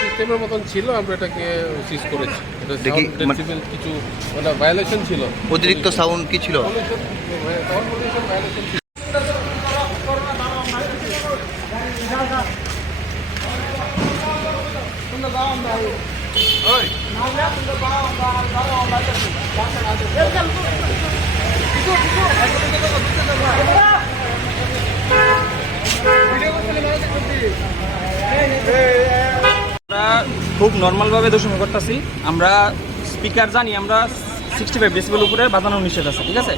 সিস্টেমের মতন ছিল আমরা এটাকে সিজ করেছি এটা দেখি, মানে- কিছু মানে ভায়োলেশন ছিল অতিরিক্ত সাউন্ড কি ছিল pollution ছিল। আমরা খুব নর্মালভাবে দর্শন করতেছি। আমরা স্পিকার জানি, আমরা সিক্সটি ফাইভ ডেসিবেল উপরে বাজানো নিষেধ আছে, ঠিক আছে?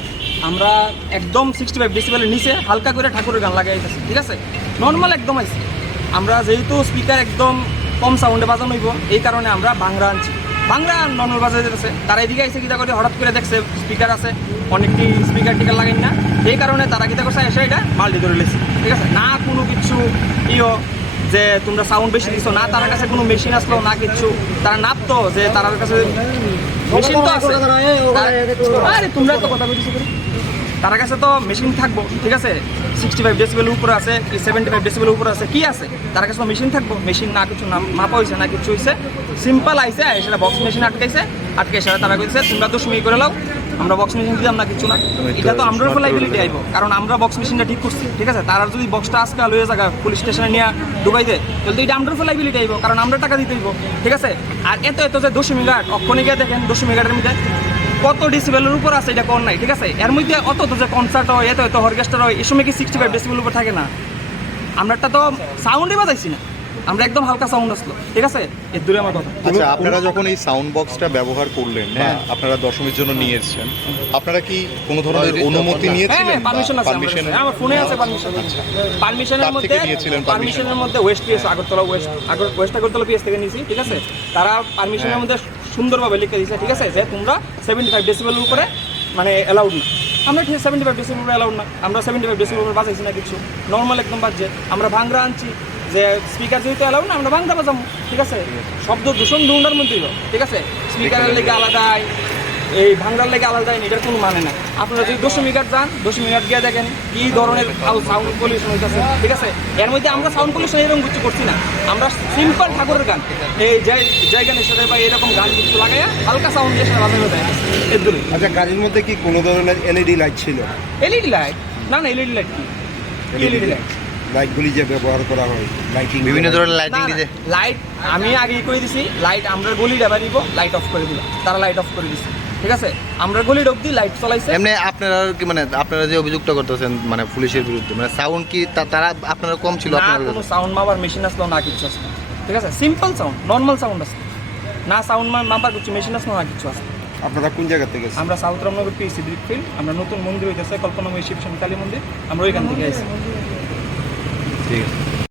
আমরা একদম সিক্সটি ফাইভ ডেসিবেলের নিচে হালকা করে ঠাকুরের গান লাগাইতেছি, ঠিক আছে? নর্মাল একদম আছে। আমরা যেহেতু স্পিকার একদম কম সাউন্ডে বাজানো হইব। এই কারণে আমরা বাংলা আনছি। বাংলা নর্মাল বাজাই যেতেছে তারা এদিকে এসে কিতা করে হঠাৎ করে দেখছে স্পিকার আছে। অনেকটি স্পিকার টিকার লাগাই না। এই কারণে তারা কিতা করছে এসে এটা মাল্টি ধরে লেছে। ঠিক আছে? না কোনো কিছু ইও যে তোমরা সাউন্ড বেশি দিছো, না তার কাছে কোনো মেশিন আসলো, না কিছু। তারা নাপতো যে তার কাছে মেশিন তো আছে। আরে তোমরা তো কথা বলতেছো তার কাছে তো মেশিন থাকব, ঠিক আছে? সিক্সটি ফাইভ ডেসিবেল উপরে আছে কি সেভেন্টি ফাইভ ডেসিবেল উপরে আছে, কি আছে? তার কাছে তো মেশিন থাকব মেশিন না কিছু না মাপা হয়েছে না কিছু হয়েছে সিম্পল আইসে সেটা বক্স মেশিন আটকাইছে আটকে সেটা তারা কইছে, তোমরা তো করে লাও, আমরা বক্স মেশিন দিলাম না কিছু না। এটা তো আমরা লাইবিলিটি আইব, কারণ আমরা বক্স মেশিনটা ঠিক করছি, ঠিক আছে? তারা যদি বক্সটা আজকে লয়ে জায়গা পুলিশ স্টেশনে নিয়ে ডুবাই দেয়, তাহলে এটা আমরা লাইবিলিটি আইব, কারণ আমরা টাকা দিতে হইব, ঠিক আছে? আর এত এত যে দশমী ঘাট অক্ষণে গিয়ে দেখেন দশমী ঘাটের মধ্যে কত ডিসিবেলের উপর আছে এটা কোন নাই ঠিক আছে? এর মধ্যে অত তো যে কনসার্ট হয় এত এত অর্কেস্ট্রা হয় এই সময় কি সিক্সটি ফাইভ ডেসিবেল উপর থাকে না? আমরাটা তো সাউন্ডই বাজাইছি না। আমরা একদম হালকা সাউন্ড আসলো ঠিক আছে? এর দূরে আমার কথা। আচ্ছা আপনারা যখন এই সাউন্ড বক্সটা ব্যবহার করলেন হ্যাঁ। আপনারা দশমীর জন্য নিয়ে এসেছেন আপনারা কি কোনো ধরনের অনুমতি হ্যাঁ নিয়েছিলেন? হ্যাঁ পারমিশন আছে পারমিশন আমার কাছে। আমার ফোনে আছে পারমিশন পারমিশনের মধ্যে নিয়েছিলেন পারমিশনের মধ্যে west PS Agartala west Agar west Agartala PS থেকে নিয়েছি ঠিক আছে? তারা পারমিশনের হ্যাঁ। মধ্যে সুন্দরভাবে লিখে দিয়েছে, ঠিক আছে? যে তোমরা সেভেন্টি ফাইভ ডেসিবেলের উপরে মানে অ্যালাউড না। আমরা ঠিক সেভেন্টি ফাইভ ডেসিবেল উপরে অ্যালাউড না। আমরা সেভেন্টি ফাইভ ডেসিবেল উপরে বাজাইছি না কিছু। নর্মাল একদম বাজছে। আমরা ভাঙরা আনছি যে স্পিকার যেহেতু অ্যালাউড না, আমরা ভাঙরা বাজাবো, ঠিক আছে? শব্দ দূষণ দুন্ডার মধ্যে ঠিক আছে? স্পিকারের লেগে আলাদাই এই ভাঙ্গার লেগে আলাদা এটার কোনো মানে নাই। আপনারা যদি দশমী ঘাট যান দশমী ঘাট গিয়ে দেখেন কি ধরনের সাউন্ড পলিউশন হইতেছে। ঠিক আছে? এর মধ্যে আমরা সাউন্ড পলিউশন এরকম কিছু করছি না। আমরা সিম্পল ঠাকুরের গান। এই যে যে গানের বা এরকম গান কিছু লাগাইয়া হালকা সাউন্ড দিয়ে সেটা বাজানো যায় এর দূরে। আচ্ছা গাড়ির মধ্যে কি কোনো ধরনের এলইডি লাইট ছিল? এলইডি লাইট না না এলইডি লাইট কি? এলইডি লাইট লাইটগুলি যে ব্যবহার করা হয় লাইটিং বিভিন্ন ধরনের লাইটিং দিতে লাইট আমি আগে কই দিছি লাইট আমরা গলি ডাবা দিব লাইট অফ করে দিলাম। তারা লাইট অফ করে দিছে। ঠিক আছে? আমরা গলি অব্দি লাইট চলাইছে। এমনি আপনারা কি মানে আপনারা যে অভিযুক্ত করতেছেন মানে পুলিশের বিরুদ্ধে মানে সাউন্ড কি তা- তারা আপনারা কম ছিল না আপনাদের কোনো সাউন্ড মাপার মেশিন আসলো না কিছু আসলো। ঠিক আছে? সিম্পল সাউন্ড নর্মাল সাউন্ড আসলো। না সাউন্ড মাপার কিছু মেশিন আসলো না কিছু আসলো। আপনারা কোন জায়গা থেকে? আমরা সাউথ রামনগর পিএসসি ফিল্ড আমরা নতুন মন্দির হইতেছে কল্পনাময় শিব কালী মন্দির আমরা ওইখান থেকে আইছি। ঠিক আছে।